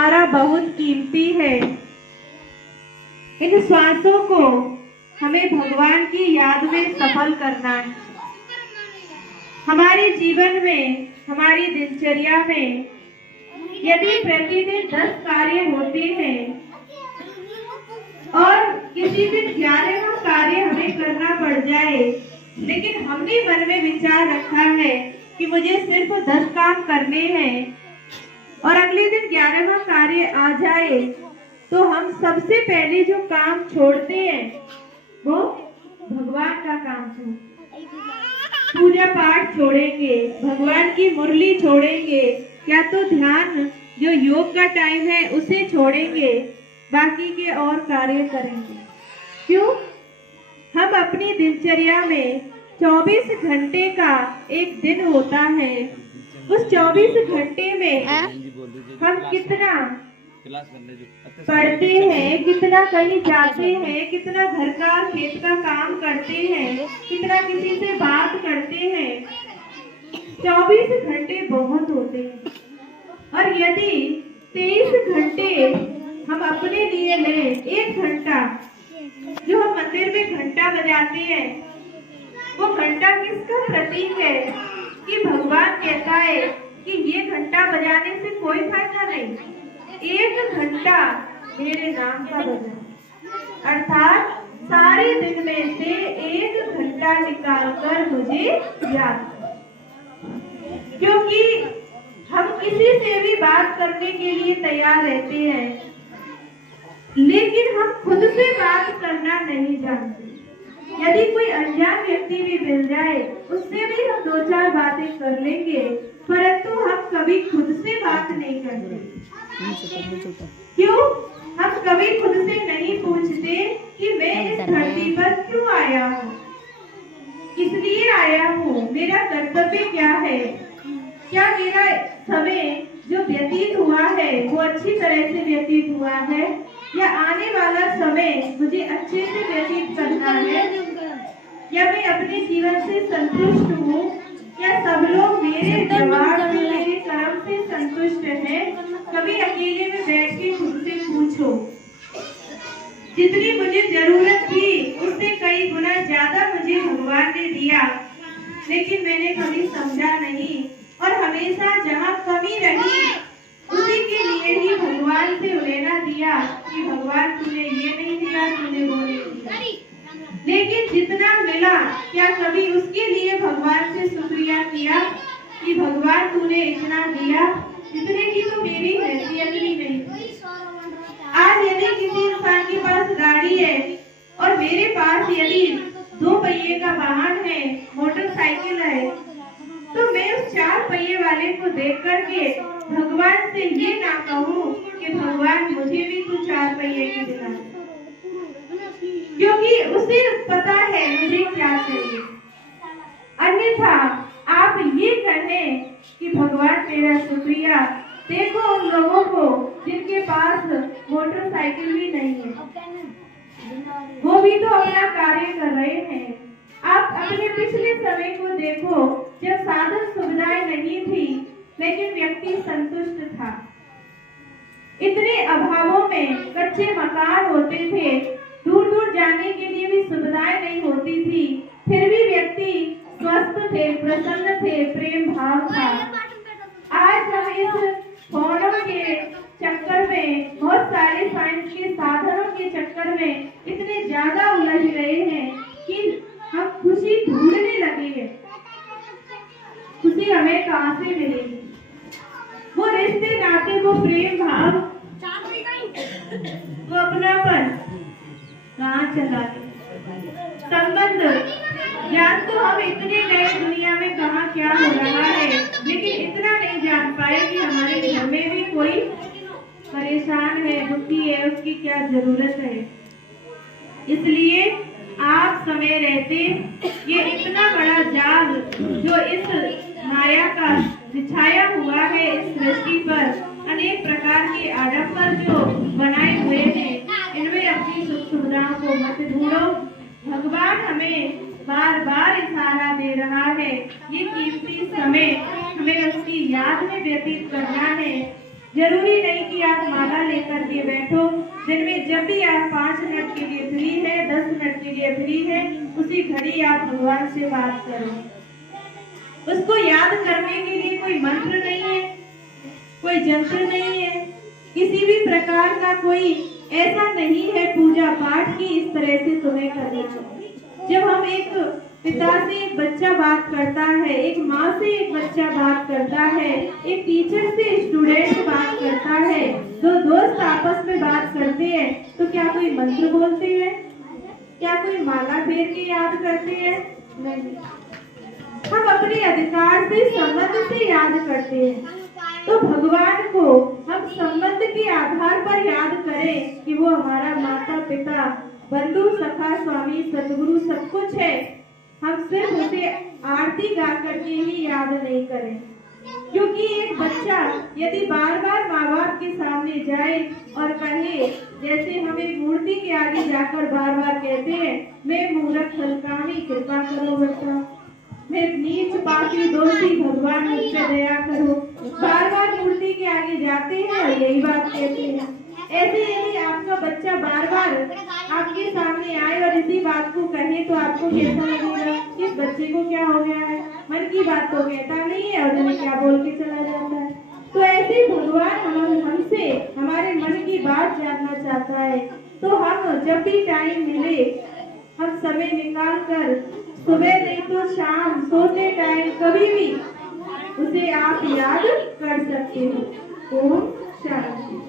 हमारा बहुत कीमती है। इन श्वासों को हमें भगवान की याद में सफल करना है। हमारे जीवन में, हमारी दिनचर्या में यदि प्रतिदिन 10 कार्य होते हैं और किसी दिन 11वां कार्य हमें करना पड़ जाए, लेकिन हमने मन में विचार रखा है कि मुझे सिर्फ 10 काम करने हैं और अगले दिन 11वां कार्य आ जाए, तो हम सबसे पहले जो काम छोड़ते हैं वो भगवान का काम छोड़ते, पूजा पाठ छोड़ेंगे, भगवान की मुरली छोड़ेंगे, या तो ध्यान जो योग का टाइम है उसे छोड़ेंगे, बाकी के और कार्य करेंगे। क्यों? हम अपनी दिनचर्या में 24 घंटे का एक दिन होता है। उस 24 घंटे में हम कितना पढ़ते हैं, कितना कहीं जाते हैं, कितना घर का खेत का काम करते हैं, कितना किसी से बात करते हैं। 24 घंटे बहुत होते हैं। और यदि 23 घंटे हम अपने लिए लें, 1 घंटा जो हम मंदिर में घंटा बजाते हैं, वो घंटा किसका प्रतीक है? कि भगवान कहता है कि ये घंटा बजाने से कोई फायदा नहीं, 1 घंटा मेरे नाम का बजा, अर्थात सारे दिन में से 1 घंटा निकालकर मुझे याद करो। क्योंकि हम किसी से भी बात करने के लिए तैयार रहते हैं, लेकिन हम खुद से बात करना नहीं जानते। यदि कोई अनजान व्यक्ति भी मिल जाए, उससे भी हम 2-4 बातें कर लेंगे, परंतु हम कभी खुद से बात नहीं करते। क्यों? हम कभी खुद से नहीं पूछते कि मैं इस धरती पर क्यों आया हूँ, किस लिए आया हूँ, मेरा कर्तव्य क्या है, क्या मेरा समय जो व्यतीत हुआ है वो अच्छी तरह से व्यतीत हुआ है, या आने वाला समय मुझे अच्छे से व्यतीत करना है, या मैं अपने जीवन से संतुष्ट हूँ, या सब लोग मेरे व्यवहार से, मेरे कर्म से संतुष्ट हैं। कभी अकेले में बैठ के खुद से पूछो। जितनी मुझे जरूरत थी उससे कई गुना ज्यादा मुझे भगवान ने दिया, लेकिन मैंने कभी समझा नहीं, और हमेशा जहाँ कमी रही उसी के लिए ही भगवान से लेना दिया कि भगवान तूने ये नहीं दिया, तूने वो नहीं दिया। लेकिन जितना मिला, क्या कभी उसके लिए भगवान से शुक्रिया किया कि भगवान तूने इतना दिया, इतने की तो मेरी हैसियत ही नहीं थी। आज यदि किसी इंसान के पास गाड़ी है और मेरे पास यदि 2 पहिए का वाहन है, मोटरसाइकिल है, तो मैं उस 4 पहिए वाले को देख करके भगवान से ये ना कहूँ कि भगवान मुझे भी तू 4 पहिए की दिला, क्योंकि उसे पता है मुझे क्या चाहिए। अन्यथा आप ये कहें कि भगवान तेरा शुक्रिया, देखो उन लोगों को जिनके पास मोटरसाइकिल भी नहीं है, वो भी तो अपना कार्य कर रहे हैं। आप अपने पिछले समय को देखो, जब साधन सुविधाएं नहीं थी लेकिन व्यक्ति संतुष्ट था। इतने अभावों में कच्चे मकान होते थे, दूर दूर जाने के लिए भी सुविधाएं नहीं होती थी, फिर भी व्यक्ति स्वस्थ थे, प्रसन्न थे, प्रेम भाव था। आज हम इस फोनों के चक्कर में, बहुत सारे साइंस के साधनों के चक्कर में इतने ज्यादा उलझ रहे हैं कि हम खुशी ढूंढने लगे हैं। खुशी हमें कहाँ से मिलेगी? वो रिश्ते नाते, वो प्रेम भाव, वो अपनापन कहाँ चला गया? संबंध ज्ञान तो हम इतने नए दुनिया में कहाँ क्या हो रहा है, लेकिन इतना नहीं जान पाए कि हमारे घर में भी कोई परेशान है, दुखी है, उसकी क्या जरूरत है। इसलिए आप समय रहते ये इतना बड़ा जाल जो इस माया का बिछाया हुआ है इस सृष्टि पर, अनेक प्रकार के आडंबर जो बनाए हुए हैं, इनमें अपनी सुख सुविधाओं को मत ढूंढो। भगवान हमें बार बार इशारा दे रहा है, ये कीमती समय हमें उसकी याद में व्यतीत करना है। जरूरी नहीं कि आप लेकर के बैठो। दिन में जब भी आप 5 मिनट के लिए फ्री है, 10 मिनट के लिए फ्री है, उसी घड़ी आप भगवान से बात करो। उसको याद करने के लिए कोई मंत्र नहीं है, कोई जंत्र नहीं है, किसी भी प्रकार का कोई ऐसा नहीं है पूजा पाठ की इस तरह से तुम्हें करना चाहिए। जब हम एक पिता से एक बच्चा बात करता है, एक माँ से एक बच्चा बात करता है, एक टीचर से स्टूडेंट बात करता है, दो दोस्त आपस में बात करते हैं, तो क्या कोई मंत्र बोलते हैं? क्या कोई माला फेर के याद करते हैं? नहीं। हम अपने अधिकार से, संबंध से याद करते हैं। तो भगवान को हम संबंध के आधार पर याद करें कि वो हमारा माता पिता, बंधु, सखा, स्वामी, सतगुरु सब कुछ है। हम सिर्फ उसे आरती गा करके ही याद नहीं करें, क्योंकि एक बच्चा यदि बार बार माँ बाप के सामने जाए और कहे, जैसे हम एक मूर्ति के आगे जाकर बार बार कहते हैं, मैं मूर्ख हलकामी कृपा करो बेटा, मैं नीच पापी दोषी भगवान मुझसे दया करो, बार बार मूर्ति के आगे जाते हैं और यही बात कहते हैं। ऐसे यदि आपका बच्चा बार बार आपके सामने आए और इसी बात को कहे तो आपको कैसा लगेगा? इस बच्चे को क्या हो गया है, मन की बात तो कहता नहीं है और जाने क्या बोल के चला जाता है। तो ऐसे भगवान हमसे हमारे मन की बात जानना चाहता है। तो हम जब भी टाइम मिले, हम समय निकाल कर सुबह नहीं तो शाम सोते टाइम कभी भी उसे आप याद कर सकते हो। ओम शांति।